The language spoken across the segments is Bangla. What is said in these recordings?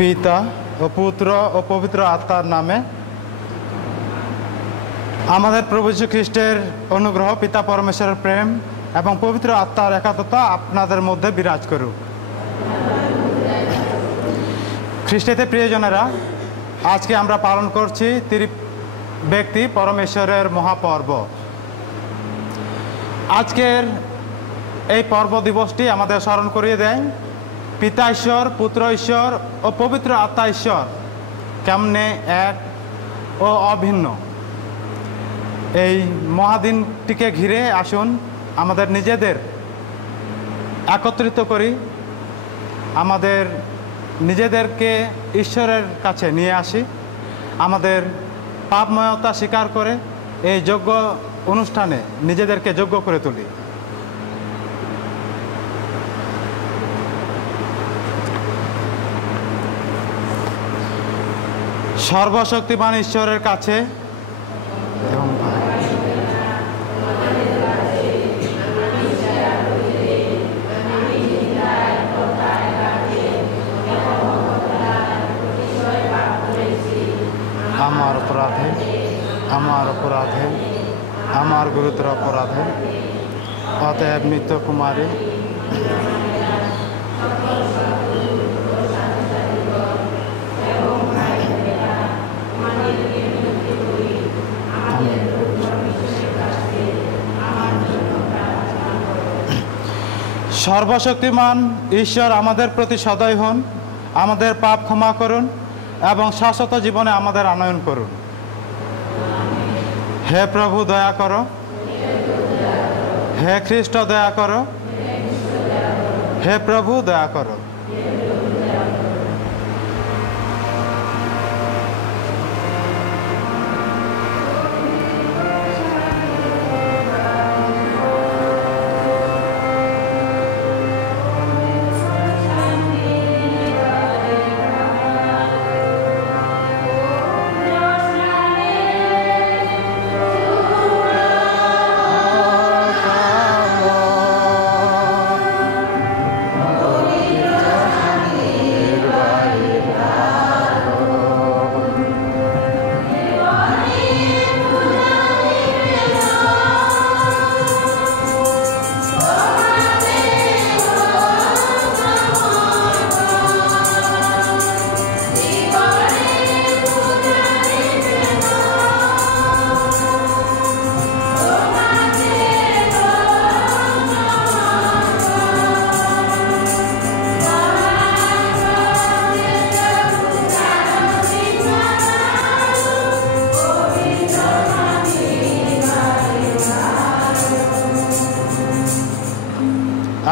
পিতা ও পুত্র ও পবিত্র আত্মার নামে। আমাদের প্রভু যীশু খ্রিস্টের অনুগ্রহ, পিতা পরমেশ্বরের প্রেম এবং পবিত্র আত্মার একাত্মতা আপনাদের মধ্যে বিরাজ করুক। খ্রিস্টেতে প্রিয়জনেরা, আজকে আমরা পালন করছি ব্যক্তি পরমেশ্বরের মহাপর্ব। আজকের এই পর্ব দিবসটি আমাদের স্মরণ করিয়ে দেয় পিতা ঈশ্বর, পুত্র ঈশ্বর ও পবিত্র আত্মা ঈশ্বর কেমনে এক ও অভিন্ন। এই মহাদিনটিকে ঘিরে আসুন আমাদের নিজেদের একত্রিত করি, আমাদের নিজেদেরকে ঈশ্বরের কাছে নিয়ে আসি, আমাদের পাপময়তা স্বীকার করে এই যজ্ঞ অনুষ্ঠানে নিজেদেরকে যোগ্য করে তুলি। সর্বশক্তিমান ঈশ্বরের কাছে আমার গুরুতর অপরাধে অতএব নিত্য কুমারী সর্বশক্তিমান ঈশ্বর আমাদের প্রতি সদয় হন, আমাদের পাপ ক্ষমা করুন এবং শাশ্বত জীবনে আমাদের আনয়ন করুন। হে প্রভু দয়া করো, হে খ্রিস্ট দয়া করো, হে প্রভু দয়া করো।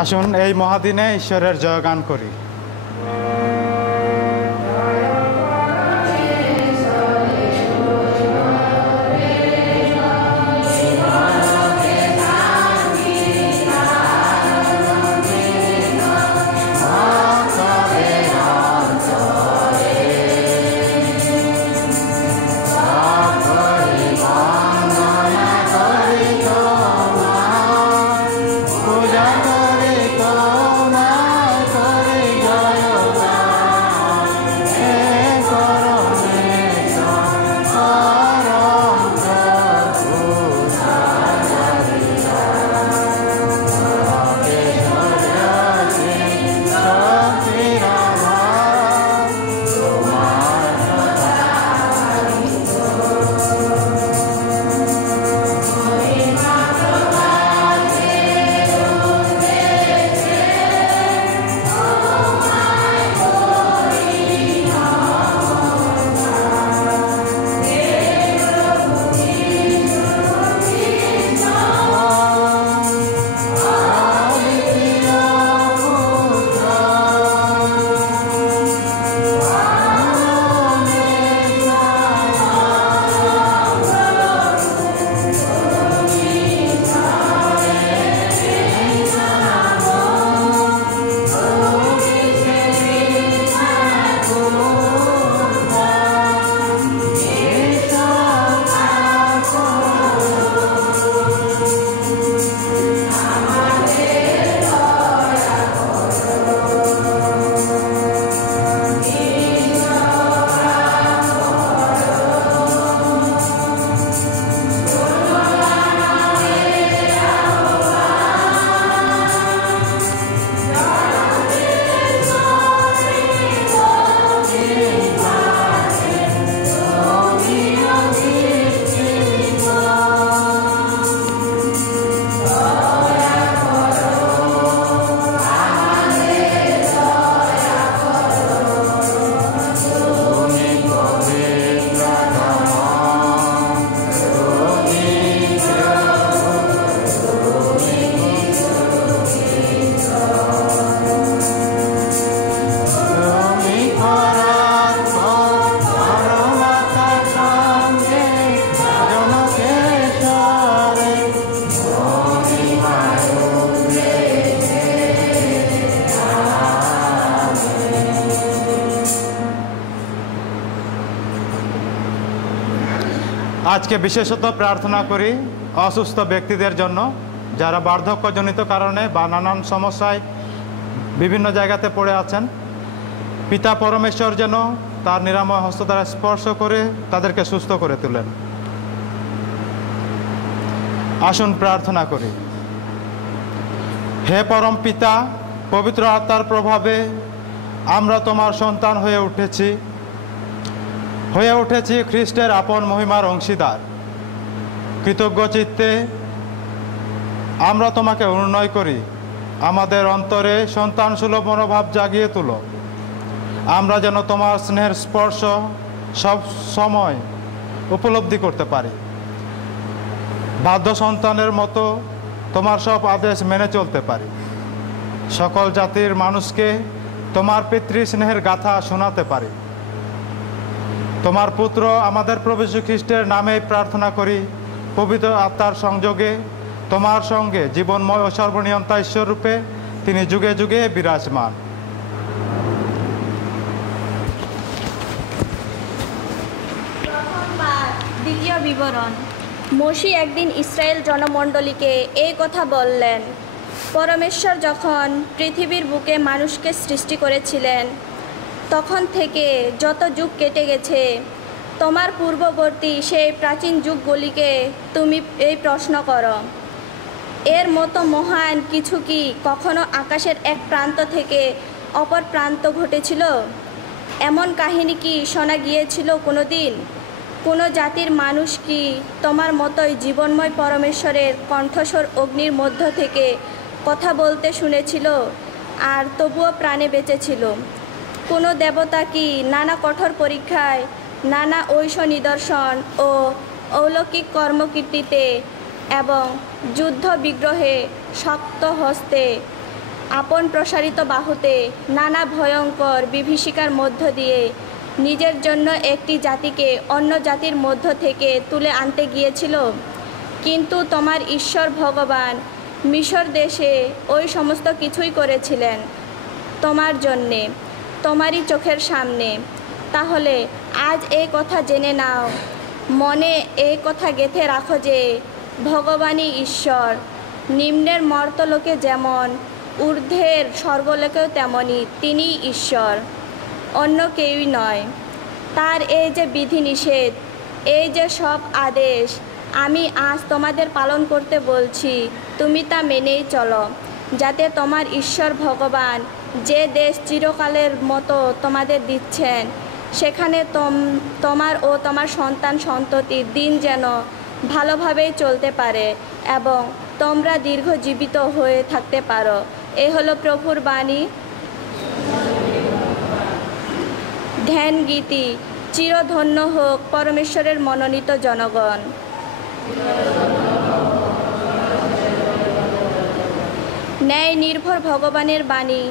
আসুন এই মহাদিনে ঈশ্বরের জয়গান করি। আজকে বিশেষত প্রার্থনা করি অসুস্থ ব্যক্তিদের জন্য, যারা বার্ধক্যজনিত কারণে বা নানান সমস্যায় বিভিন্ন জায়গাতে পড়ে আছেন। পিতা পরমেশ্বর যেন তার নিরাময় হস্ত দ্বারা স্পর্শ করে তাদেরকে সুস্থ করে তোলেন। আসুন প্রার্থনা করি। হে পরম পিতা, পবিত্র আত্মার প্রভাবে আমরা তোমার সন্তান হয়ে উঠেছি খ্রিস্টের আপন মহিমার অংশীদার। কৃতজ্ঞ চিত্তে আমরা তোমাকে অনুনয় করি, আমাদের অন্তরে সন্তান সুলভ মনোভাব জাগিয়ে তুলো। আমরা যেন তোমার স্নেহের স্পর্শ সব সময় উপলব্ধি করতে পারি। বাধ্য সন্তানের মতো তোমার সব আদেশ মেনে চলতে পারি। সকল জাতির মানুষকে তোমার পিতৃ স্নেহের গাথা শোনাতে পারি। তোমার পুত্র আমাদের প্রভু যীশু খ্রিস্টের নামে প্রার্থনা করি, পবিত্র আত্মার সংযোগে তোমার সঙ্গে জীবনময় ও সর্বনিয়ন্তা ঈশ্বর রূপে তিনি যুগে যুগে বিরাজমান। দ্বিতীয় বিবরণ। মসিহ একদিন ইসরায়েল জনমণ্ডলীকে এই কথা বললেন, পরমেশ্বর যখন পৃথিবীর বুকে মানুষকে সৃষ্টি করেছিলেন, তখন থেকে যত যুগ কেটে গেছে, তোমার পূর্ববর্তী সেই প্রাচীন যুগগুলিকে তুমি এই প্রশ্ন করো, এর মতো মহান কিছু কি কখনো আকাশের এক প্রান্ত থেকে অপর প্রান্ত ঘটেছিল? এমন কাহিনী কি শোনা গিয়েছিল কোনো দিন? কোনো জাতির মানুষ কি তোমার মতোই জীবনময় পরমেশ্বরের কণ্ঠস্বর অগ্নির মধ্য থেকে কথা বলতে শুনেছিল আর তবুও প্রাণে বেঁচেছিল? কোনো দেবতা কি নানা কঠোর পরীক্ষায়, নানা ঐশ নিদর্শন ও অলৌকিক কর্মকীর্তিতে এবং যুদ্ধ বিগ্রহে, শক্ত হস্তে, আপন প্রসারিত বাহুতে, নানা ভয়ঙ্কর বিভীষিকার মধ্য দিয়ে নিজের জন্য একটি জাতিকে অন্য জাতির মধ্য থেকে তুলে আনতে গিয়েছিল? কিন্তু তোমার ঈশ্বর ভগবান মিশর দেশে ওই সমস্ত কিছুই করেছিলেন তোমার জন্যে, তোমারই চোখের সামনে। তাহলে আজ এই কথা জেনে নাও, মনে এই কথা গেঁথে রাখো যে ভগবানই ঈশ্বর। নিম্নের মর্তলোকে যেমন, ঊর্ধ্বের স্বর্গলোকেও তেমনই তিনিই ঈশ্বর, অন্য কেউই নয়। তার এই যে বিধিনিষেধ, এই যে সব আদেশ আমি আজ তোমাদের পালন করতে বলছি, তুমি তা মেনেই চলো, যাতে তোমার ঈশ্বর ভগবান যে দেশ চিরকালের মতো তোমাদের দিচ্ছেন, সেখানে তোমার ও তোমার সন্তান সন্ততির দিন যেন ভালোভাবেই চলতে পারে এবং তোমরা দীর্ঘজীবিত হয়ে থাকতে পারো। এই হলো প্রভুর বাণী। ধ্যান গীতি। চিরধন্য হোক পরমেশ্বরের মনোনীত জনগণ। ন্যায় নির্ভর ভগবানের বাণী,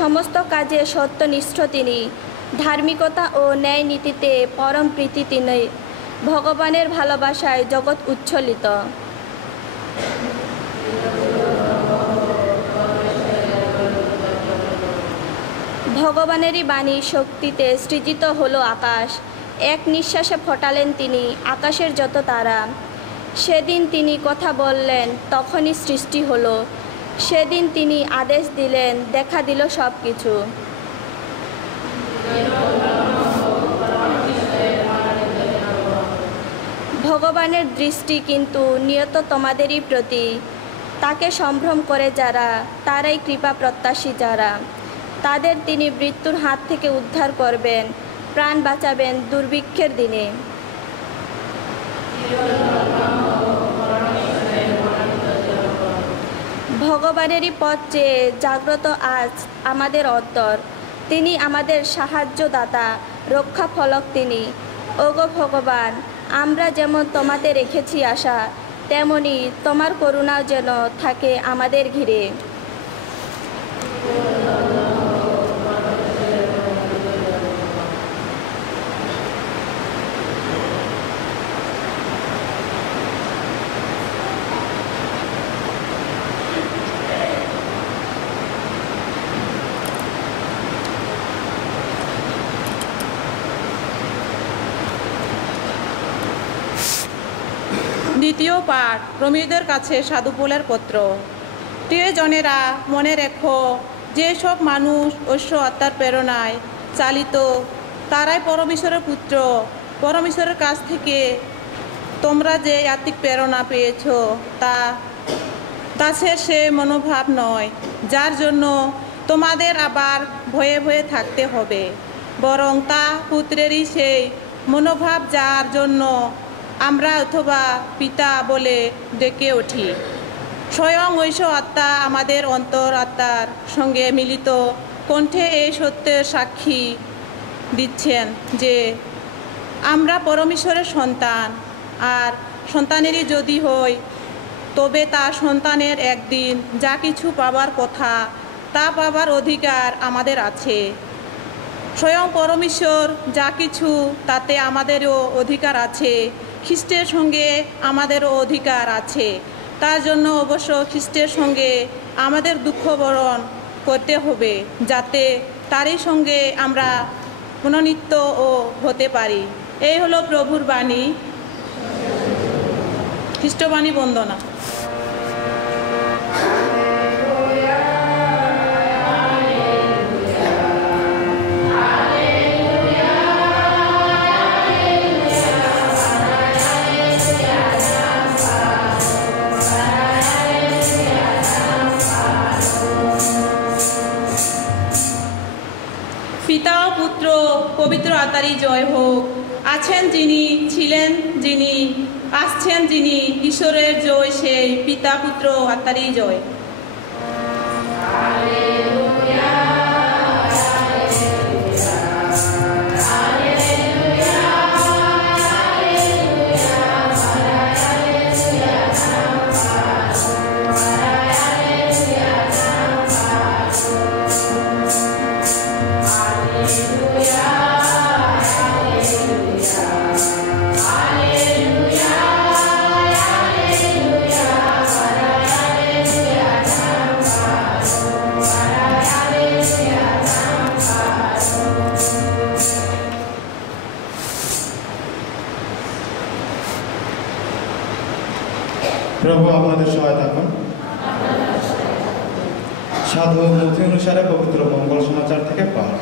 সমস্ত কাজে সত্যনিষ্ঠ তিনি, ধার্মিকতা ও ন্যায় নীতিতে পরম প্রীতি তিনি, ভগবানের ভালোবাসায় জগৎ উচ্ছ্বলিত। ভগবানেরই বাণী শক্তিতে সৃজিত হলো আকাশ, এক নিঃশ্বাসে ফোটালেন তিনি আকাশের যত তারা। সেদিন তিনি কথা বললেন, তখনই সৃষ্টি হলো। সেদিন তিনি আদেশ দিলেন, দেখা দিল সব কিছু। ভগবানের দৃষ্টি কিন্তু নিয়ত তোমাদেরই প্রতি। তাকে সম্ভ্রম করে যারা, তারাই কৃপা প্রত্যাশী যারা, তাদের তিনি মৃত্যুর হাত থেকে উদ্ধার করবেন, প্রাণ বাঁচাবেন দুর্ভিক্ষের দিনে। ভগবানেরই পথ চেয়ে জাগ্রত আজ আমাদের অন্তর। তিনি আমাদের সাহায্যদাতা, রক্ষা ফলক তিনি। ওগো ভগবান, আমরা যেমন তোমাতে রেখেছি আশা, তেমনি তোমার করুণাও যেন থাকে আমাদের ঘিরে। দ্বিতীয় পাঠ রোমীয়দের কাছে সাধু পৌলের পত্র। প্রিয়জনেরা, মনে রেখো, যেসব মানুষ ঐশ্ব আত্মার প্রেরণায় চালিত তারাই পরমেশ্বরের পুত্র। পরমেশ্বরের কাছ থেকে তোমরা যে আত্মিক প্রেরণা পেয়েছ তা দাসের সে মনোভাব নয়, যার জন্য তোমাদের আবার ভয়ে ভয়ে থাকতে হবে, বরং তা পুত্রেরই সেই মনোভাব যার জন্য আমরা অথবা পিতা বলে ডেকে উঠি। স্বয়ং ঐশ্ব আত্মা আমাদের অন্তর আত্মার সঙ্গে মিলিত কণ্ঠে এই সত্যের সাক্ষী দিচ্ছেন যে আমরা পরমেশ্বরের সন্তান, আর সন্তানেরই যদি হই তবে তার সন্তানের একদিন যা কিছু পাবার কথা তা পাবার অধিকার আমাদের আছে। স্বয়ং পরমেশ্বর যা কিছু তাতে আমাদেরও অধিকার আছে, খ্রিস্টের সঙ্গে আমাদেরও অধিকার আছে। তার জন্য অবশ্য খ্রিস্টের সঙ্গে আমাদের দুঃখ বরণ করতে হবে, যাতে তারই সঙ্গে আমরা মনোনীত ও হতে পারি। এই হলো প্রভুর বাণী। খ্রিস্টবাণী বন্দনা। পিতা ও পুত্র পবিত্র আত্মারই জয় হোক। আছেন যিনি, ছিলেন যিনি, আসছেন যিনি, ঈশ্বরের জয় সেই পিতা পুত্র আত্মারই জয়। প্রভু আপনাদের সহায় থাকুন। সাধু পুঁথি অনুসারে পবিত্র মঙ্গল সমাচার থেকে পাঠ।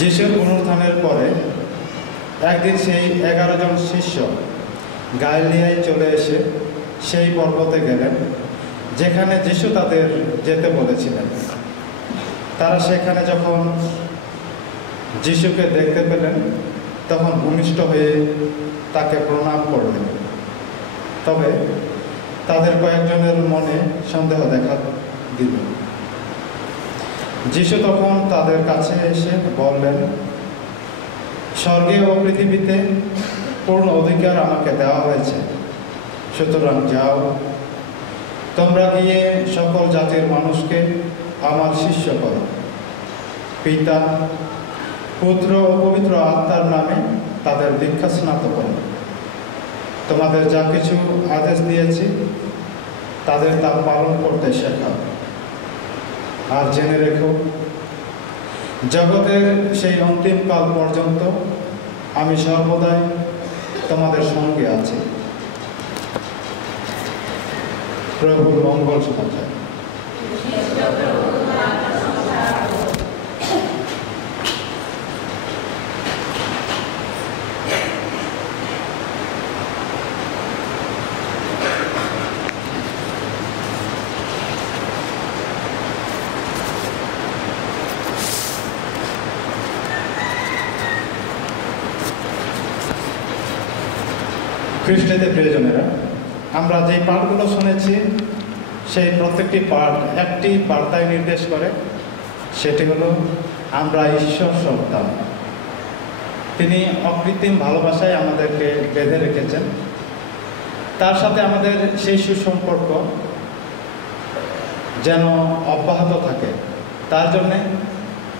যিশুর পুনরুত্থানের পরে একদিন সেই 11 জন শিষ্য গালিলিয়ায় চলে এসে সেই পর্বতে গেলেন যেখানে যিশু তাদের যেতে বলেছিলেন। তারা সেখানে যখন যিশুকে দেখতে পেলেন তখন ভূমিষ্ঠ হয়ে তাকে প্রণাম করলেন। তবে তাদের কয়েকজনের মনে সন্দেহ দেখা দিল। যিশু তখন তাদের কাছে এসে বললেন, স্বর্গে ও পৃথিবীতে পূর্ণ অধিকার আমাকে দেওয়া হয়েছে, সুতরাং যাও, তোমরা গিয়ে সকল জাতির মানুষকে আমার শিষ্য করো, পিতা, পুত্র ও পবিত্র আত্মার নামে তাদের দীক্ষা স্নাত করো। তোমাদের যা কিছু আদেশ দিয়েছি তাদের তা পালন করতে শেখাও। আর জেনে রেখো, জগতের সেই অন্তিম কাল পর্যন্ত আমি সর্বদাই তোমাদের সঙ্গে আছি। প্রভুর মঙ্গল সমাচার। খ্রিস্টেতে প্রিয়জনেরা, আমরা যে পাঠগুলো শুনেছি সেই প্রত্যেকটি পাঠ একটি বার্তায় নির্দেশ করে, সেটি হলো আমরা ঈশ্বর সন্তান। তিনি অকৃত্রিম ভালোবাসায় আমাদেরকে বেঁধে রেখেছেন। তার সাথে আমাদের সেই সুসম্পর্ক যেন অব্যাহত থাকে, তার জন্যে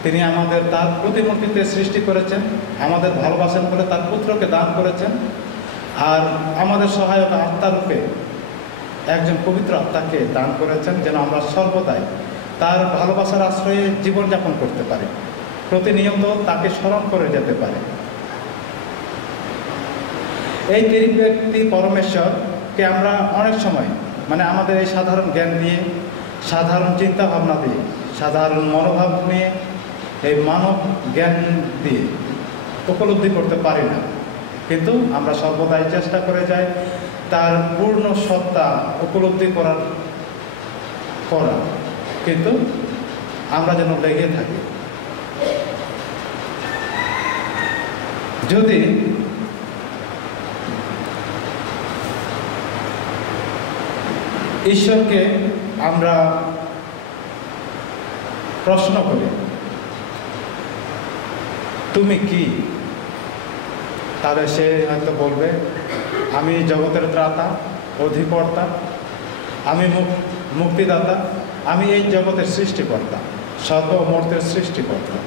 তিনি আমাদের তার প্রতিমূর্তিতে সৃষ্টি করেছেন, আমাদের ভালোবাসেন বলে তার পুত্রকে দান করেছেন, আর আমাদের সহায়ক আত্মারূপে একজন পবিত্র আত্মাকে দান করেছেন, যেন আমরা সর্বদাই তার ভালোবাসার আশ্রয়ে জীবনযাপন করতে পারি, প্রতিনিয়ত তাকে স্মরণ করে যেতে পারি। এই তিন ব্যক্তি পরমেশ্বরকে আমরা অনেক সময় আমাদের এই সাধারণ জ্ঞান দিয়ে, সাধারণ চিন্তা ভাবনা দিয়ে, সাধারণ মনোভাব নিয়ে, এই মানব জ্ঞান দিয়ে উপলব্ধি করতে পারি না, কিন্তু আমরা সর্বদাই চেষ্টা করে যাই তার পূর্ণ সত্তা উপলব্ধি করা, কিন্তু আমরা যেন লেগে থাকি। যদি ঈশ্বরকে আমরা প্রশ্ন করি, তুমি কি, তাহলে সে হয়তো বলবে, আমি জগতের ত্রাতা, অধিকর্তা, আমি মুক্তিদাতা, আমি এই জগতের সৃষ্টিকর্তা, সর্বমূর্তের সৃষ্টিকর্তা।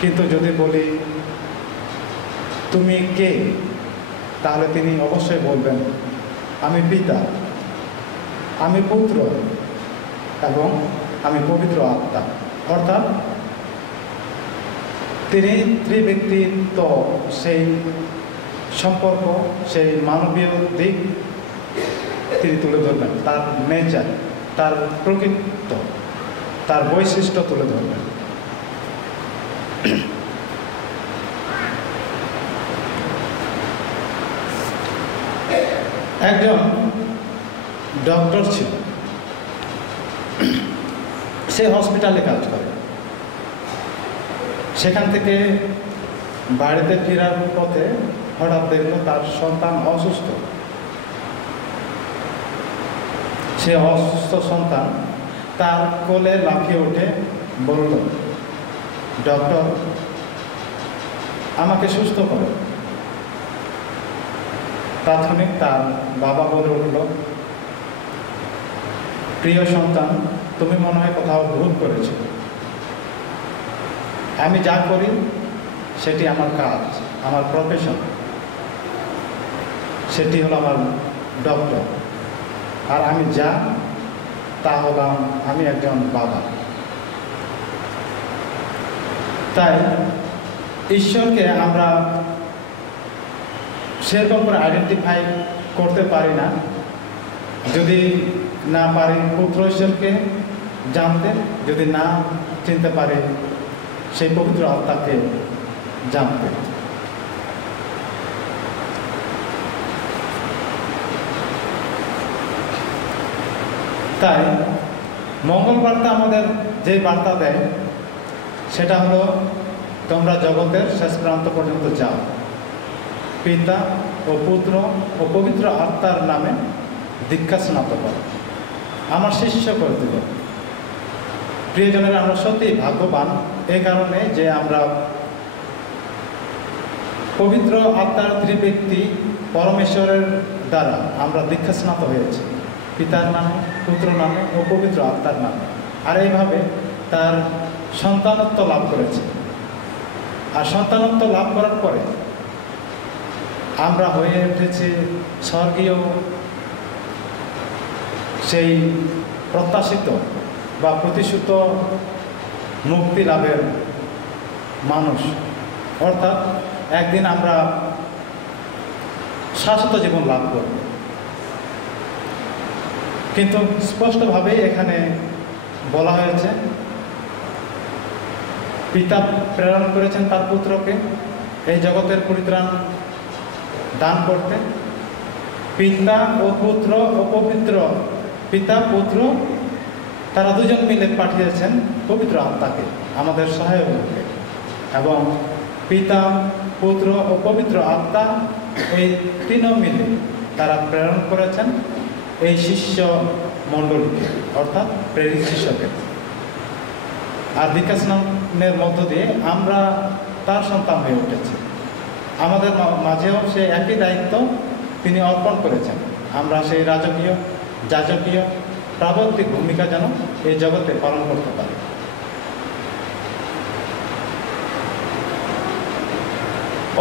কিন্তু যদি বলি তুমি কে, তাহলে তিনি অবশ্যই বলবেন, আমি পিতা, আমি পুত্র এবং আমি পবিত্র আত্মা। অর্থাৎ তিনি ত্রিব্যক্তিত্ব, সেই সম্পর্ক, সেই মানবীয় দিক তিনি তুলে ধরবেন, তার নেচার, তার প্রকৃত, তার বৈশিষ্ট্য তুলে ধরবেন। একজন ডক্টর ছিল, সে হসপিটালে কাজ করে। সেখান থেকে বাড়িতে ফেরার পথে হঠাৎ দেখলো তার সন্তান অসুস্থ। সে অসুস্থ সন্তান তার কোলে লাফিয়ে উঠে বলল, ডক্টর, আমাকে সুস্থ করো। প্রাথমিক তার বাবা বলে উঠল, প্রিয় সন্তান, তুমি মনে হয় কোথাও ভুল করেছ। আমি যা করি সেটি আমার কাজ, আমার প্রফেশন, সেটি হলো আমার ডক্টর। আর আমি যা, তা হলাম আমি একজন বাবা। তাই ঈশ্বরকে আমরা সেরকম করে আইডেন্টিফাই করতে পারি না, যদি না পারি পুত্র ঈশ্বরকে জানতে, যদি না চিনতে পারি সেই পবিত্র আত্মাকে জানতে। তাই মঙ্গল বার্তা আমাদের যে বার্তা দেয় সেটা হলো, তোমরা জগতের শেষ প্রান্ত পর্যন্ত যাও, পিতা ও পুত্র ও পবিত্র আত্মার নামে দীক্ষা স্নাত করো, আমার শিষ্য করে দেব। প্রিয়জনের, আমরা সত্যি ভাগ্যবান এই কারণে যে আমরা পবিত্র আত্মার ত্রিব্যক্তি পরমেশ্বরের দ্বারা আমরা দীক্ষা স্নাত হয়েছি, পিতার নামে, পুত্র নামে ও পবিত্র আত্মার নামে। আর এইভাবে তার সন্তানত্ব লাভ করেছে। আর সন্তানত্ব লাভ করার পরে আমরা হয়ে উঠেছি স্বর্গীয় সেই প্রত্যাশিত বা প্রতিশ্রুত মুক্তি লাভের মানুষ। অর্থাৎ একদিন আমরা শাশ্বত জীবন লাভ করব। কিন্তু স্পষ্টভাবেই এখানে বলা হয়েছে, পিতা প্রেরণ করেছেন তার পুত্রকে এই জগতের পরিত্রাণ দান করতে। পিতা ও পুত্র ও পবিত্র, পিতা পুত্র তারা দুজন মিলে পাঠিয়েছেন পবিত্র আত্মাকে, আমাদের সহায়ক রূপে। এবং পিতা, পুত্র ও পবিত্র আত্মা এই তিনও মিলে তারা প্রেরণ করেছেন এই শিষ্য মণ্ডলীকে, অর্থাৎ প্রেরিত শিষ্যকে। আর দীক্ষা স্নানের মধ্য দিয়ে আমরা তার সন্তান হয়ে উঠেছি। আমাদের মাঝেও সে একই দায়িত্ব তিনি অর্পণ করেছেন। আমরা সেই রাজকীয় যাজকীয় প্রাবন্ধিক ভূমিকা যেন এই জগতে পালন করতে পারি।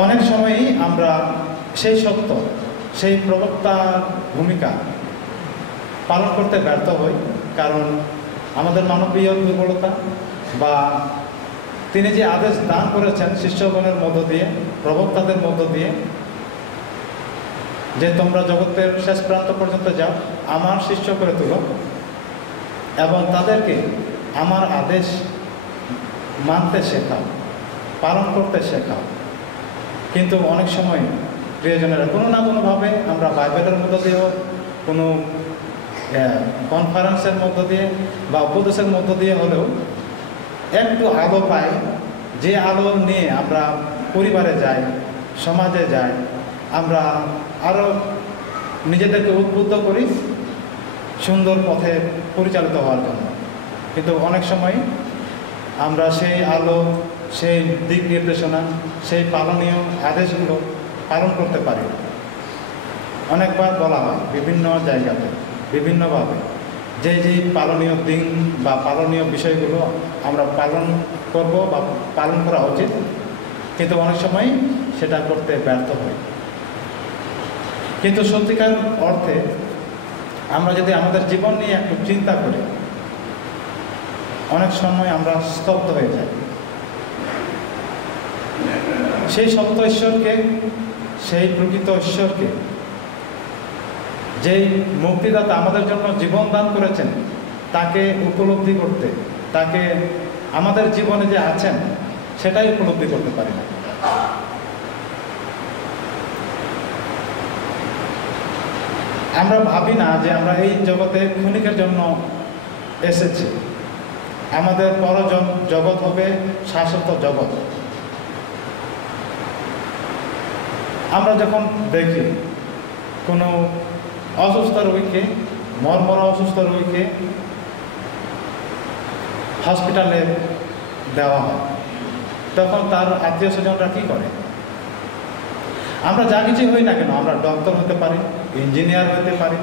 অনেক সময়ই আমরা সেই সত্য, সেই প্রবক্তার ভূমিকা পালন করতে ব্যর্থ হই, কারণ আমাদের মানবীয় দুর্বলতা বা তিনি যে আদেশ দান করেছেন শিষ্যগণের মধ্য দিয়ে, প্রবক্তাদের মধ্য দিয়ে, যে তোমরা জগতের শেষ প্রান্ত পর্যন্ত যাও, আমার শিষ্য করে তুলো এবং তাদেরকে আমার আদেশ মানতে শেখাও, পালন করতে শেখাও। কিন্তু অনেক সময় প্রিয়জনেরা কোনো না কোনোভাবে আমরা বাইবেলের মধ্য দিয়ে হোক, কোনো কনফারেন্সের মধ্য দিয়ে বা উপদেশের মধ্য দিয়ে হলেও একটু আলো পাই, যে আলো নিয়ে আমরা পরিবারে যাই, সমাজে যাই, আমরা আরও নিজেদেরকে উদ্বুদ্ধ করি সুন্দর পথে পরিচালিত হওয়ার জন্য। কিন্তু অনেক সময় আমরা সেই আলো, সেই দিক নির্দেশনা, সেই পালনীয় আদেশগুলো পালন করতে পারি। অনেকবার বলা হয় বিভিন্ন জায়গাতে বিভিন্নভাবে যে পালনীয় দিন বা পালনীয় বিষয়গুলো আমরা পালন করব বা পালন করা উচিত, কিন্তু অনেক সময় সেটা করতে ব্যর্থ হই। কিন্তু সত্যিকার অর্থে আমরা যদি আমাদের জীবন নিয়ে একটু চিন্তা করি, অনেক সময় আমরা স্তব্ধ হয়ে যাই। সেই সত্য ঈশ্বরকে, সেই প্রকৃত ঈশ্বরকে, যেই মুক্তিদাতা আমাদের জন্য জীবন দান করেছেন, তাকে উপলব্ধি করতে, তাকে আমাদের জীবনে যে আছেন সেটাই উপলব্ধি করতে পারি না। আমরা ভাবি না যে আমরা এই জগতে ক্ষণিকের জন্য এসেছি, আমাদের পর জগৎ হবে শাশ্বত জগৎ। আমরা যখন দেখি কোনো অসুস্থ রোগীকে, মর্মর অসুস্থ রোগীকে হসপিটালে দেওয়া হয়, তখন তার আত্মীয় স্বজনরা কী করে? আমরা যা কিছু হই না কেন, আমরা ডক্টর হতে পারি, ইঞ্জিনিয়ার হতে পারি,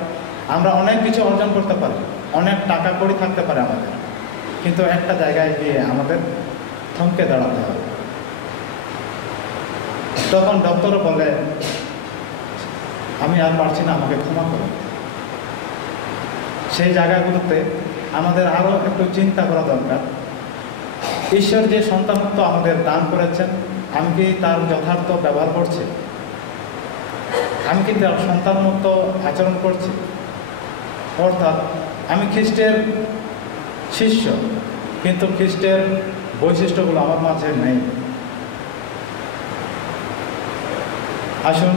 আমরা অনেক কিছু অর্জন করতে পারি, অনেক টাকা কড়ি থাকতে পারে আমাদের, কিন্তু একটা জায়গায় গিয়ে আমাদের থমকে দাঁড়াতে হবে। তখন ডক্টরও বলে, আমি আর পারছি না, আমাকে ক্ষমা করুন। সেই জায়গাগুলোতে আমাদের আরও একটু চিন্তা করা দরকার। ঈশ্বর যে সন্তানত্ব আমাদের দান করেছেন, আমি কি তার যথার্থ ব্যবহার করছি? আমি কি তার সন্তান মতো আচরণ করছি? অর্থাৎ আমি খ্রিস্টের শিষ্য, কিন্তু খ্রিস্টের বৈশিষ্ট্যগুলো আমার মাঝে নেই। আসুন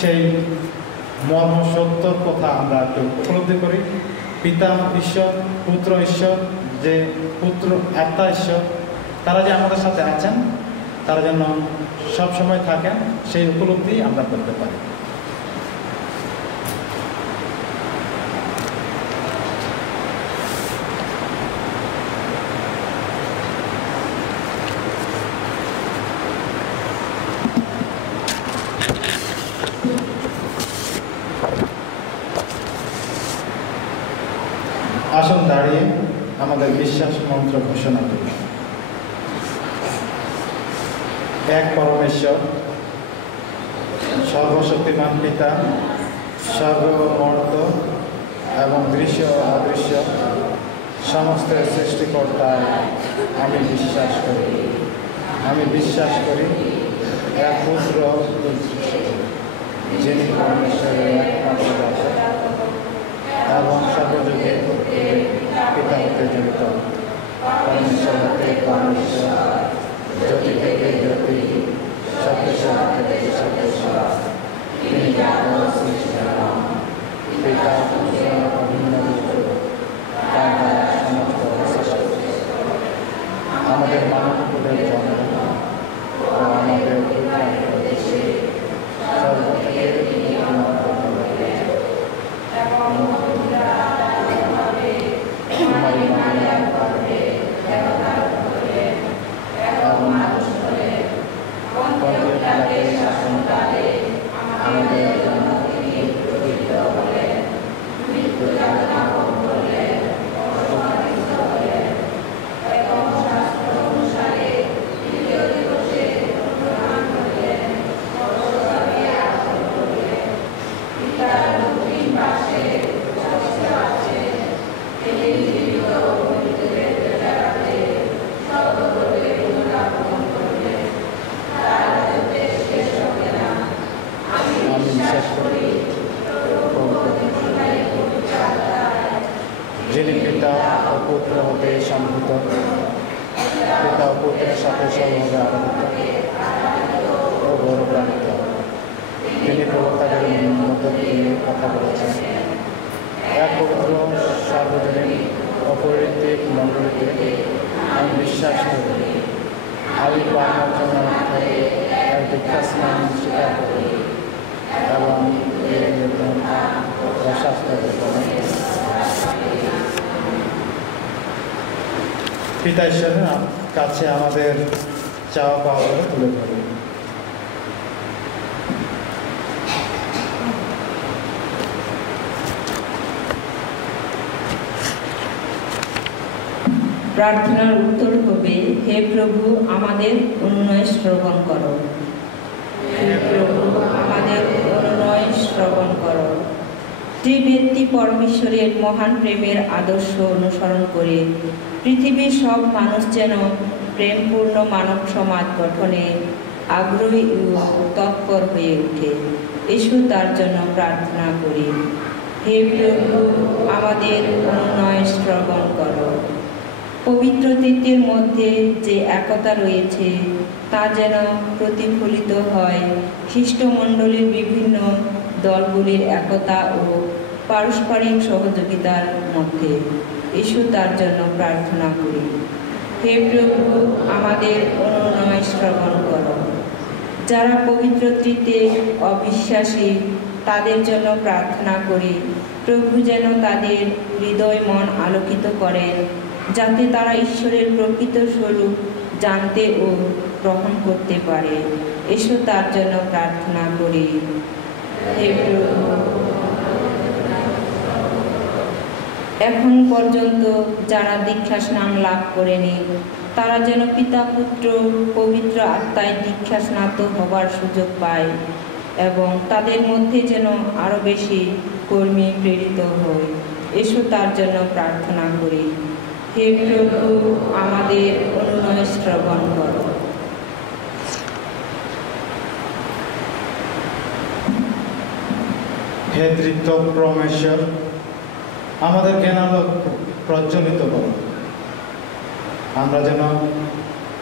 সেই মর্ম সত্যর কথা আমরা একটু উপলব্ধি করি। পিতা ঈশ্বর, পুত্র ঈশ্বর, যে পুত্র আত্মা ঈশ্বর, তারা যে আমাদের সাথে আছেন, তারা যেন সবসময় থাকেন, সেই উপলব্ধি আমরা করতে পারি। আসুন দাঁড়িয়ে আমাদের বিশ্বাস মন্ত্র ঘোষণা করি। এক পরমেশ্বর, সর্বশক্তিমান পিতা, সর্বমর্ত এবং দৃশ্য অদৃশ্য সমস্ত সৃষ্টিকর্তায় আমি বিশ্বাস করি। আমি বিশ্বাস করি এক পুত্র, যিনি পরমেশ্বরের একমাত্র দাস এবং সর্বযুগে পিতা হতে জড়িত, পরমেশ্বর হতে পরমেশ্বর, জ্যোতি থেকে জ্যোতি, সত্যেশ্বর থেকে সত্যেশ্বর, তিনি পিতা অভিন্ন, তার দ্বারা সমস্ত সৃষ্টি। আমাদের মানবকুলের জন্ম ও আমাদের সর্ব থেকে আমাদের সম্ভূত, পিতা ও পুত্রের সাথে সর্বভাবে আরাধিত ও গৌরবান্বিত। তিনি প্রবক্তাদের মধ্যে তিনি কথা বলেছেন। এক পবিত্র সার্বজনীন অপরিত্রিক মণ্ডলীতে আমি বিশ্বাস করি। আমি পারমার্জনের অর্থে এক দীক্ষা স্নান স্বীকার করি এবং পিতা ঈশ্বরের কাছে আমাদের চাওয়া পাওয়াগুলো তুলে ধরি। প্রার্থনার উত্তর হবে, হে প্রভু আমাদের অনুনয় শ্রবণ করো। হে প্রভু আমাদের অনুনয় শ্রবণ করো। ত্রিবেদী পরমেশ্বরের মহান প্রেমের আদর্শ অনুসরণ করে পৃথিবীর সব মানুষ যেন প্রেমপূর্ণ মানব সমাজ গঠনে আগ্রহী ও তৎপর হয়ে ওঠে, এসো তার জন্য প্রার্থনা করি। হে প্রভু আমাদের অনুনয় শ্রবণ করো। পবিত্র তীর্থের মধ্যে যে একতা রয়েছে তা যেন প্রতিফলিত হয় খ্রিস্টমণ্ডলীর বিভিন্ন দলগুলির একতা ও পারস্পরিক সহযোগিতার মধ্যে, এসো তার জন্য প্রার্থনা করি। হে প্রভু আমাদের অনুনয় শ্রবণ করো। যারা পবিত্র তীর্থে অবিশ্বাসী তাদের জন্য প্রার্থনা করি, প্রভু যেন তাদের হৃদয় মন আলোকিত করেন, যাতে তারা ঈশ্বরের প্রকৃত স্বরূপ জানতে ও গ্রহণ করতে পারে, এসো তার জন্য প্রার্থনা করি। হে প্রভু এখন পর্যন্ত যারা দীক্ষা স্নান লাভ করেনি তারা যেন পিতা পুত্র পবিত্র আত্মায় দীক্ষা স্নাত হবার সুযোগ পায় এবং তাদের মধ্যে যেন আরও বেশি কর্মী প্রেরিত হয়, এসো তার জন্য প্রার্থনা করি। হে প্রভু আমাদের অনুনয় শ্রবণ করো। হে তৃপ্ত পরমেশ্বর আমাদের জ্ঞানালোক প্রজ্বলিত করো, আমরা যেন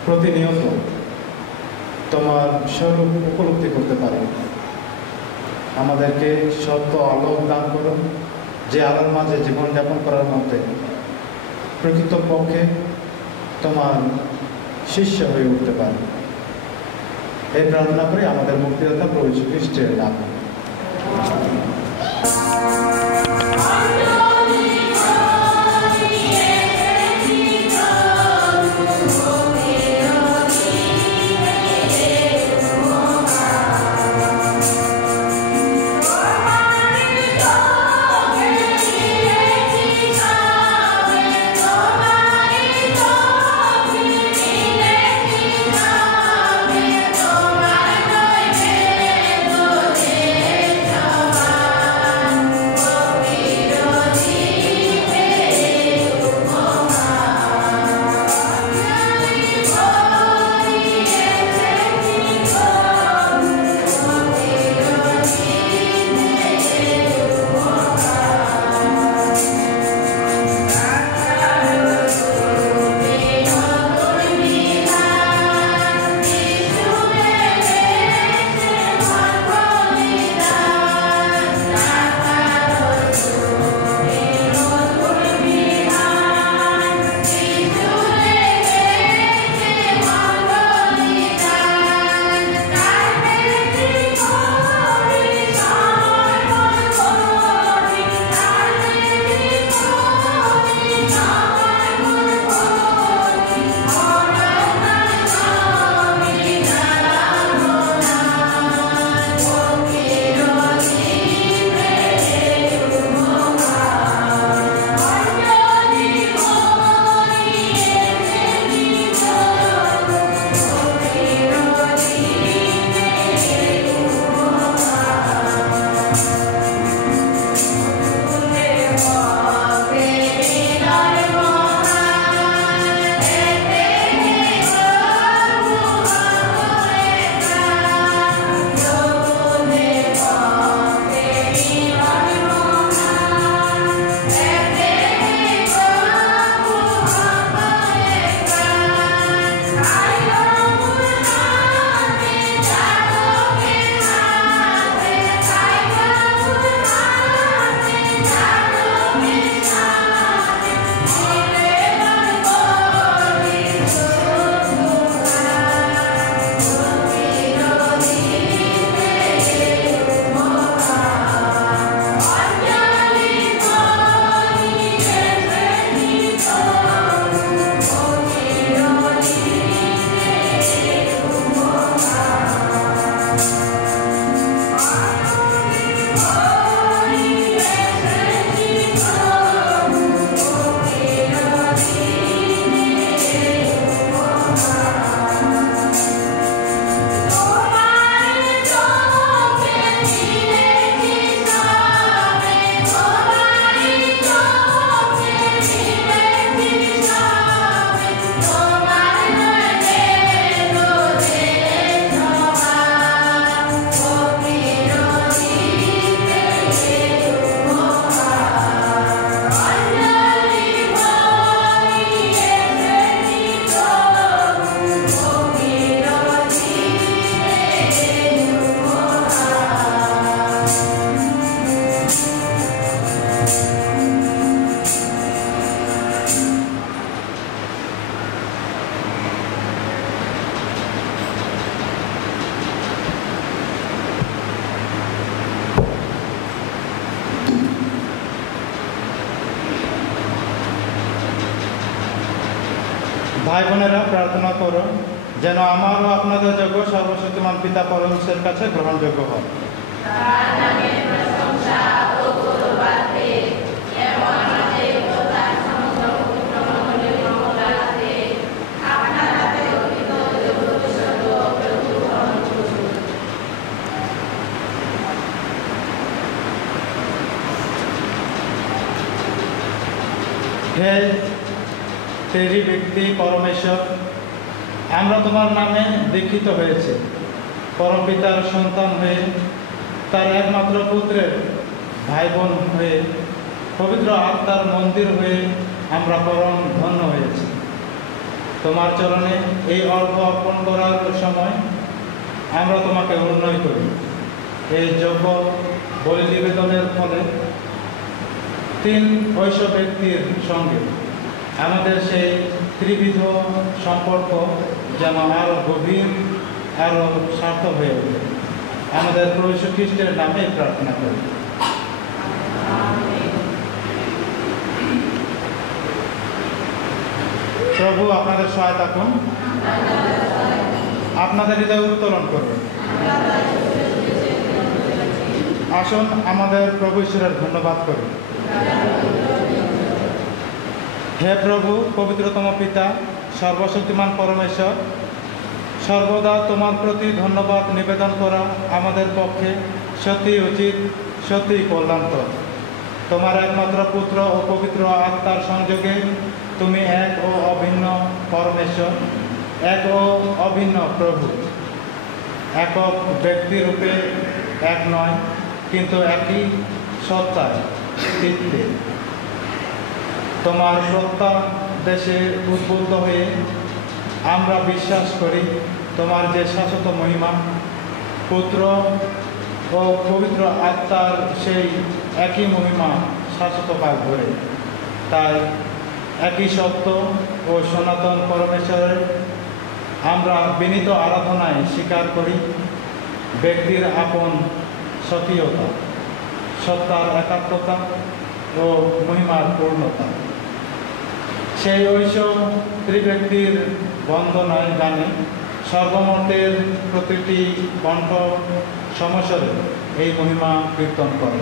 প্রতিনিয়ত তোমার স্বরূপ উপলব্ধি করতে পারি। আমাদেরকে সত্য আলোক দান করো, যে আলোর মাঝে জীবনযাপন করার মধ্যে প্রকৃতপক্ষে তোমার শিষ্য হয়ে উঠতে পারে। এই প্রার্থনা করি আমাদের মুক্তিদাতা প্রভু যীশু খ্রিস্টের নামে। ভাই বোনেরা প্রার্থনা করো যেন আমারও আপনাদের যোগ্য সর্বশক্তিমান পিতা পরমেশ্বরের কাছে গ্রহণযোগ্য হয়। হে তেরি ব্যক্তি পরমেশ্বর, আমরা তোমার নামে দীক্ষিত হয়েছে, পরমপিতার সন্তান হয়ে, তার একমাত্র পুত্রের ভাই বোন হয়ে, পবিত্র আত্মার মন্দির হয়ে আমরা পরম ধন্য হয়েছি। তোমার চরণে এই অর্ঘ অর্পণ করার সময় আমরা তোমাকে অনুনয় করি। এই যজ্ঞ বলি নিবেদনের ফলে তিন ঐশ ব্যক্তির সঙ্গে আমাদের সেই ত্রিবিধ সম্পর্ক যেন আরও গভীর, আরও সার্থক হয়ে ওঠে। আমাদের প্রভু যীশু খ্রিস্টের নামে প্রার্থনা করি। প্রভু আপনাদের সহায়তা করুন, আপনাদের হৃদয় উত্তোলন করুন। আসুন আমাদের প্রভু ঈশ্বরের ধন্যবাদ করি। হে প্রভু, পবিত্রতম পিতা, সর্বশক্তিমান পরমেশ্বর, সর্বদা তোমার প্রতি ধন্যবাদ নিবেদন করা আমাদের পক্ষে সত্যি উচিত, সত্যি কল্যাণকর। তোমার একমাত্র পুত্র ও পবিত্র আত্মার সংযোগে তুমি এক ও অভিন্ন পরমেশ্বর, এক ও অভিন্ন প্রভু, একক ব্যক্তিরূপে এক নয়, কিন্তু একই সত্তায় চিত্তে। তোমার প্রত্যাদেশে উদ্বুদ্ধ হয়ে আমরা বিশ্বাস করি তোমার যে শাশ্বত মহিমা, পুত্র ও পবিত্র আত্মার সেই একই মহিমা শাশ্বতকাল ধরে। তাই একই সত্য ও সনাতন পরমেশ্বরের আমরা বিনীত আরাধনায় স্বীকার করি ব্যক্তির আপন স্বকীয়তা, সত্তার একাত্মতা ও মহিমার পূর্ণতা। সেই ঐশ ত্রিব্যক্তির বন্দনায় গানে সর্বমতের প্রতিটি কণ্ঠ সমস্বরে এই মহিমা কীর্তন করে।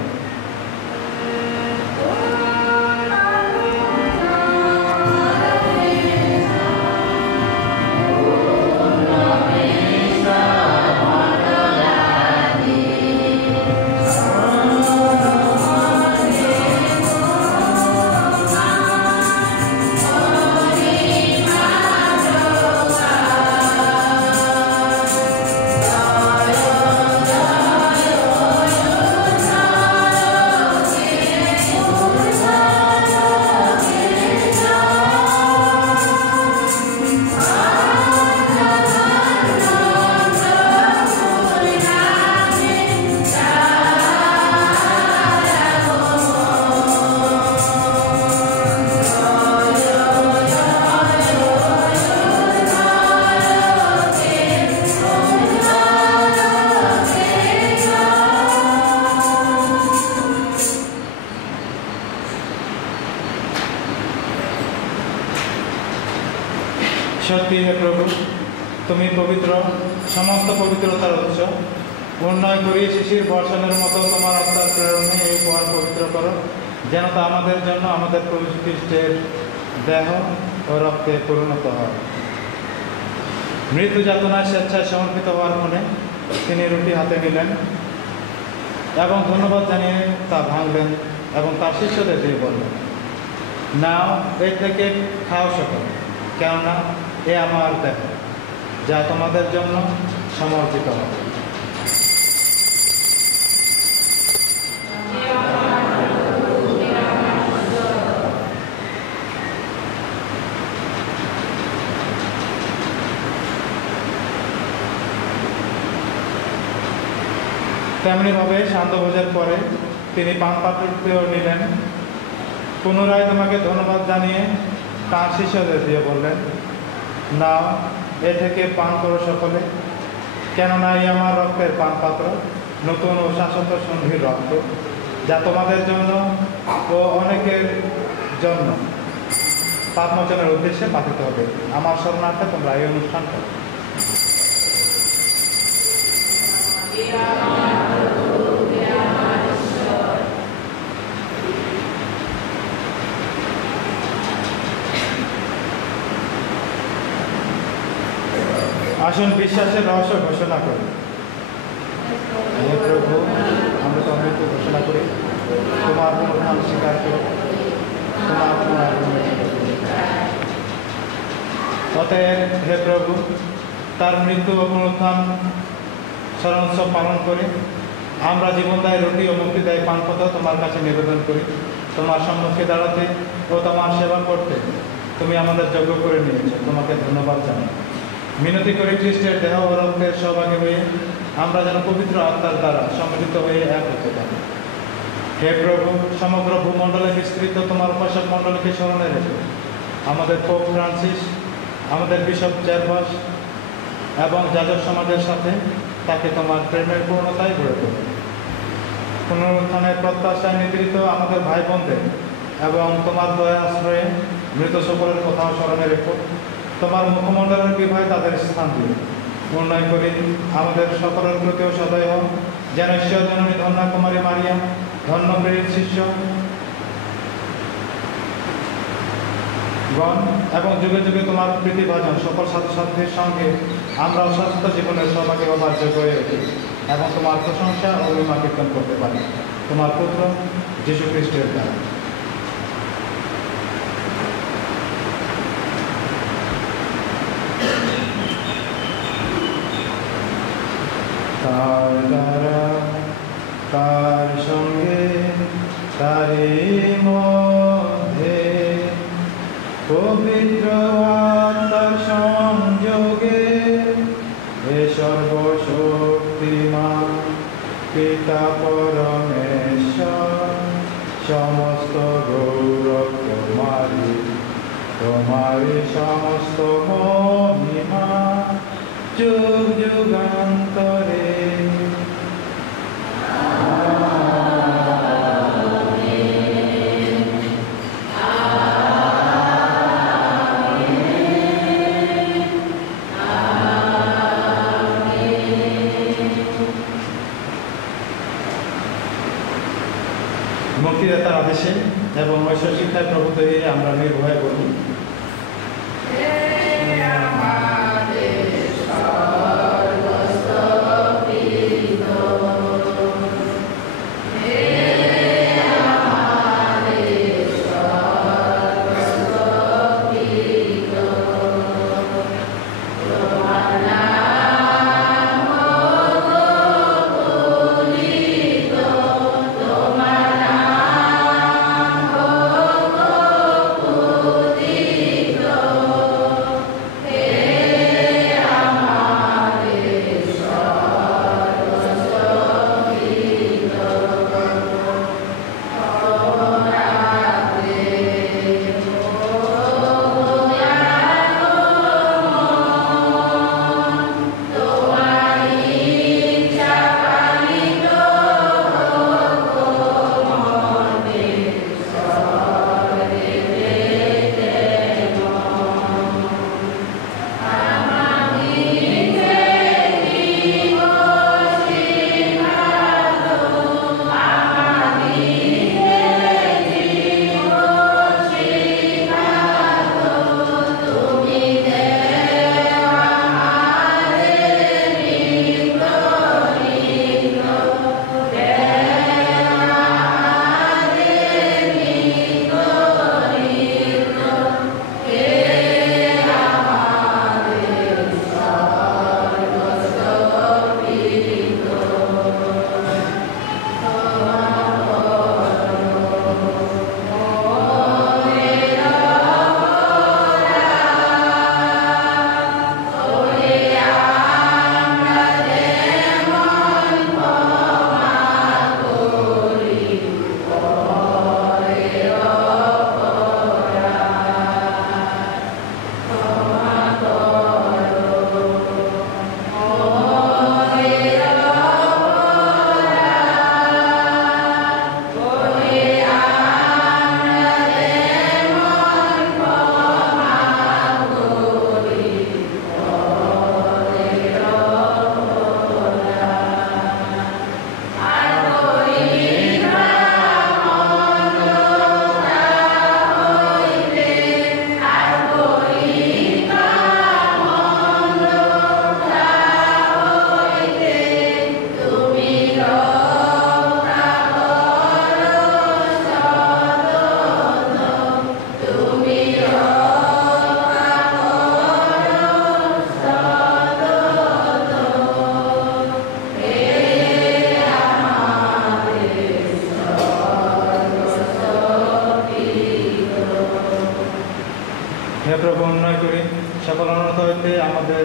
সত্যি হে প্রভু, তুমি পবিত্র, সমস্ত পবিত্রতার উৎস। উন্নয় করি শিশির বর্ষণের মতো তোমার আত্মার প্রেরণে এই উপহার পবিত্র করো, যেন তা আমাদের জন্য আমাদের প্রভু যীশু খ্রিস্টের দেহ ও রক্তে পরিণত হয়। মৃত্যু যাতনায় স্বেচ্ছায় সমর্পিত হওয়ার মনে তিনি রুটি হাতে নিলেন এবং ধন্যবাদ জানিয়ে তা ভাঙলেন এবং তার শিষ্যদের দিয়ে বললেন, নাও, এর থেকে খাও সকল, কেননা এ আমার দেহ, যা তোমাদের জন্য সমর্পিত হবে। তেমনিভাবে সান্ধ্যভোজের পরে তিনি পান পাত্রটিও নিলেন, পুনরায় তোমাকে ধন্যবাদ জানিয়ে তাঁর শিষ্যদের দিয়ে বললেন, নাও, এ থেকে পান করো সকলে, কেননা এই আমার রক্তের পান পাত্র, নতুন ও শাশ্বত সন্ধির রক্ত, যা তোমাদের জন্য ও অনেকের জন্য পাপমোচনের উদ্দেশ্যে পাঠিত হবে। আমার শরণার্থে তোমরা এই অনুষ্ঠান করো। আসুন বিশ্বাসের রহস্য ঘোষণা করি। হে প্রভু, আমরা তো মৃত্যু ঘোষণা করি, তোমার পুনরুত্থান স্বীকার করি, তোমার অতএব হে প্রভু, তার মৃত্যু ও পুনরুত্থান স্মরণোৎসব পালন করি। আমরা জীবনদায়ী রুটি ও মুক্তিদায়ী পানপত্র তোমার কাছে নিবেদন করি। তোমার সম্মুখে দাঁড়াতে ও তোমার সেবা করতে তুমি আমাদের যোগ্য করে নিয়েছো, তোমাকে ধন্যবাদ জানাই। মিনতি করি খ্রিস্টের দেহ ও রক্তের সহভাগী হয়ে আমরা যেন পবিত্র আত্মার দ্বারা সম্মিলিত হয়ে এক হতে পারি। হে প্রভু, সমগ্র ভূমণ্ডলে বিস্তৃত তোমার উপাসক মণ্ডলীকে স্মরণে রেখে আমাদের পোপ ফ্রান্সিস, আমাদের বিশপ জারভাস এবং যাজক সমাজের সাথে তাকে তোমার প্রেমের পূর্ণতায় গড়ে তোলে। পুনরুত্থানের প্রত্যাশায় নিদ্রিত আমাদের ভাই বোনদের এবং তোমার দয়া আশ্রয়ে মৃত সকলের কথাও স্মরণে রেখো। তোমার মুখমণ্ডলের বিভয় তাদের স্থান দিয়ে উন্নয়ন করি আমাদের সকলের প্রতিও সদয় হও, যেন ঈশ্বর জননী ধন্যা কুমারী মারিয়া, ধন্য প্রেরিত শিষ্য গণ এবং যুগে যুগে তোমার প্রীতিভাজন সকল ছাত্রছাত্রীর সঙ্গে আমরা অস্বাস্থ্য জীবনের সৌভাগ্য হবার যোগ্য হয়ে উঠি এবং তোমার প্রশংসা ও মহিমা কীর্তন করতে পারি তোমার পুত্র যীশু খ্রিস্টের দ্বারা। তার দ্বারা, তার সঙ্গে, তারই মধ্যে পবিত্র আত্মার সংযোগে এ সর্বশক্তিমান পিতা পরমেশ্বর সমস্ত গৌরব তোমারি, তোমারি সমস্ত মহিমা যুগ যুগান্তরে। মুক্তিদাতার আদেশে এবং ঐশ্বর শিক্ষায় প্রভূত হয়ে আমরা নির্ভয় করি। তোমার প্রভু উন্নয় করি, সকল অনর্থ হইতে আমাদের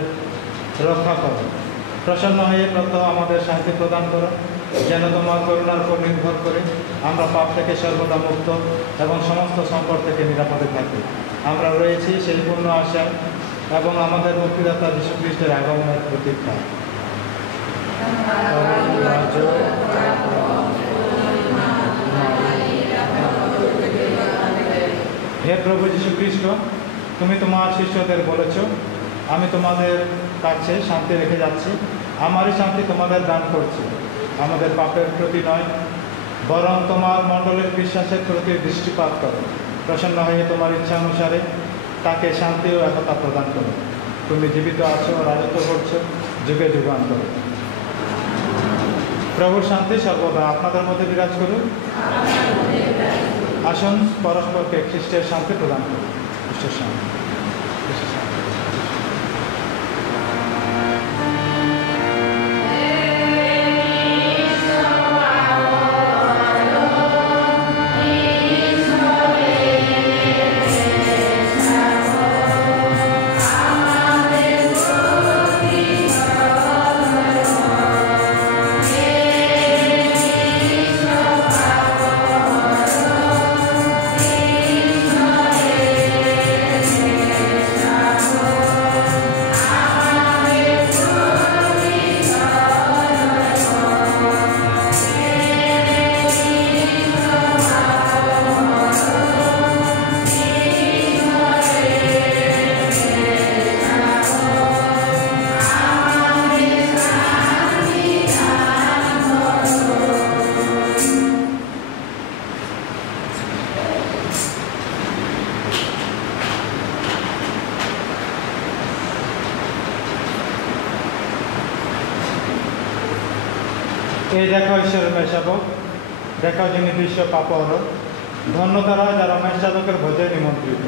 রক্ষা করো। প্রসন্ন হয়ে প্রত্যহ আমাদের শান্তি প্রদান করো, যেন তোমার করুণার উপর নির্ভর করে আমরা পাপ থেকে সর্বদা মুক্ত এবং সমস্ত সংকট থেকে নিরাপদে থাকি। আমরা রয়েছি সেই পূর্ণ আশা এবং আমাদের মুক্তিদাতা যীশু খ্রিস্টের আগমনের প্রতীক্ষা। হে প্রভু যীশু খ্রিস্ট, তুমি তোমার শিষ্যদের বলেছ, আমি তোমাদের কাছে শান্তি রেখে যাচ্ছি, আমারই শান্তি তোমাদের দান করছি। আমাদের পাপের প্রতি নয়, বরং তোমার মণ্ডলের বিশ্বাসের প্রতি দৃষ্টিপাত করো। প্রসন্ন হয়ে তোমার ইচ্ছা অনুসারে তাকে শান্তি ও একতা প্রদান করো। তুমি জীবিত আছো, রাজত্ব করছো যুগে যুগান্তর। প্রভুর শান্তি সর্বদা আপনাদের মধ্যে বিরাজ করুন। আসুন পরস্পরকে খ্রিস্টের শান্তি প্রদান করুন। খ্রিস্টের শান্তি। এই দেখো ঈশ্বরের মেষশাবক, দেখো যিনি বিশ্ব পাপহর। ধন্য তারা যারা মেষশাবকের ভোজে নিমন্ত্রিত।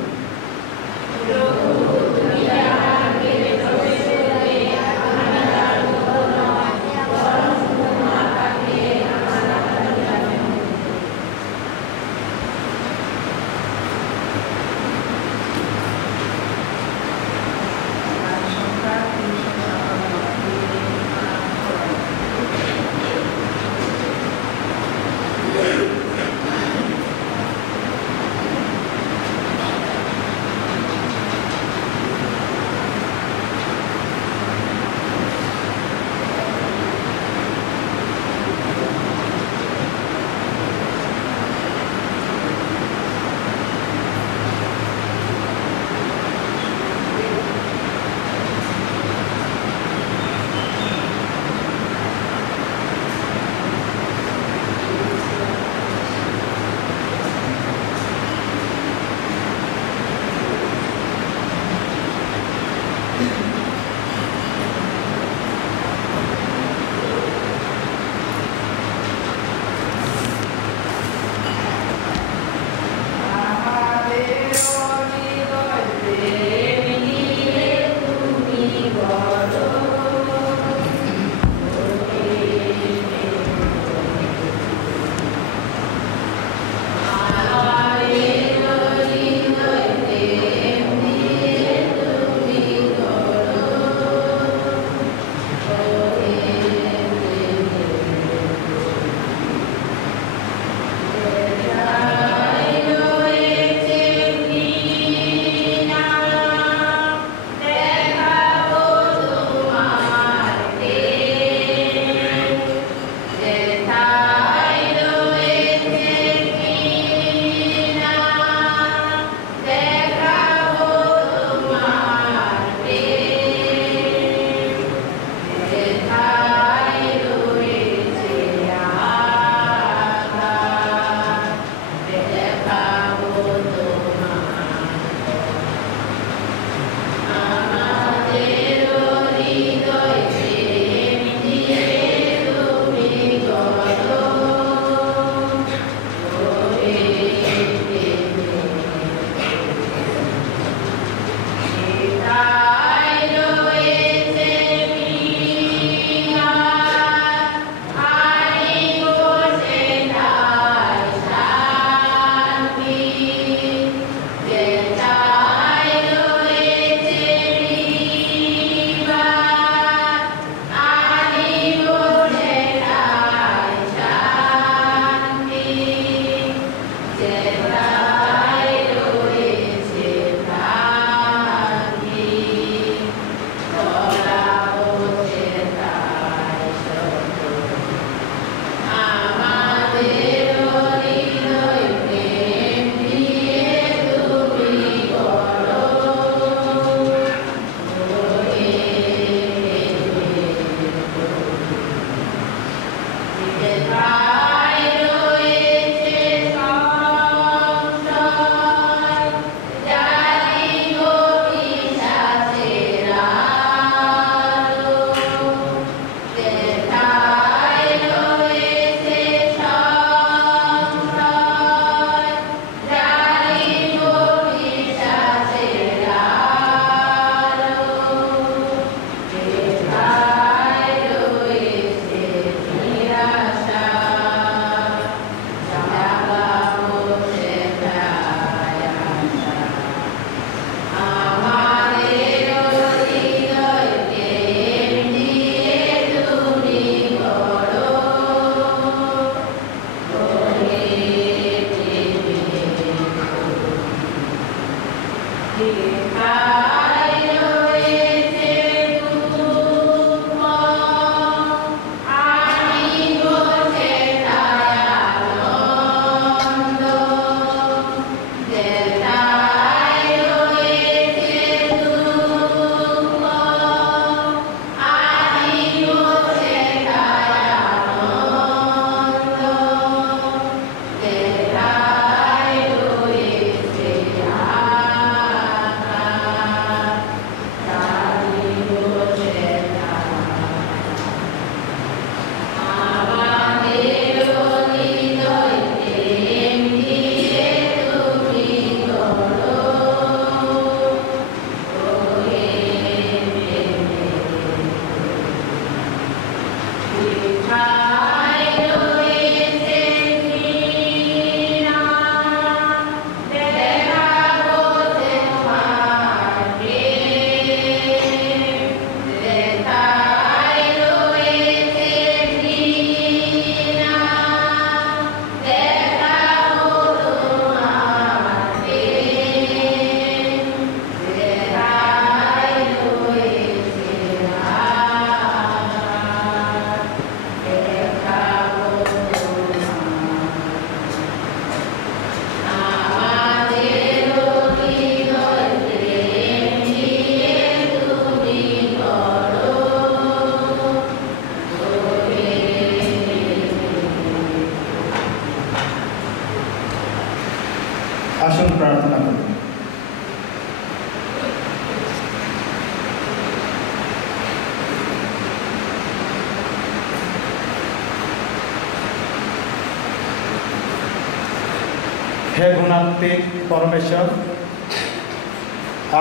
হে গুণাত্মিক পরমেশ্বর,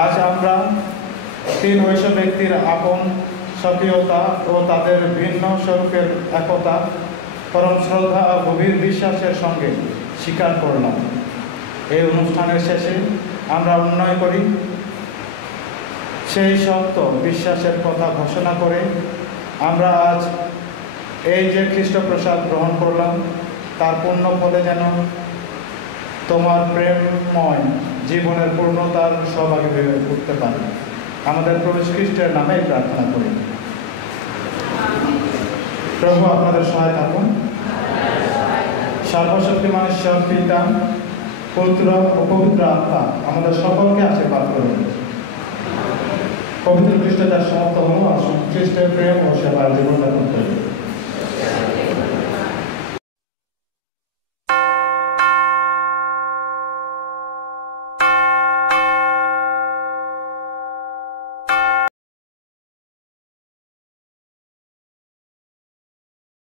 আজ আমরা তিন ঐশ ব্যক্তির আপন স্বকীয়তা ও তাদের ভিন্ন স্বরূপের একতা পরম শ্রদ্ধা ও গভীর বিশ্বাসের সঙ্গে স্বীকার করলাম। এই অনুষ্ঠানের শেষে আমরা উন্নয় করি সেই সত্য বিশ্বাসের কথা ঘোষণা করে আমরা আজ এই যে খ্রিস্টপ্রসাদ গ্রহণ করলাম তার পূর্ণ ফলে যেন তোমার প্রেমময় জীবনের পূর্ণতার সহভাগী হয়ে উঠতে পারে। আমাদের প্রভু খ্রিস্টের নামেই প্রার্থনা করি। প্রভু আপনাদের সহায় থাকুন। সর্বশক্তিমান ঈশ্বর পিতা, পুত্র ও পবিত্র আত্মা আমাদের সকলকে আশীর্বাদ করুন। পবিত্র খ্রিস্ট যার সমাপ্ত হল, আসুন খ্রিস্টের প্রেম ও সেবার জীবন যাপন করি।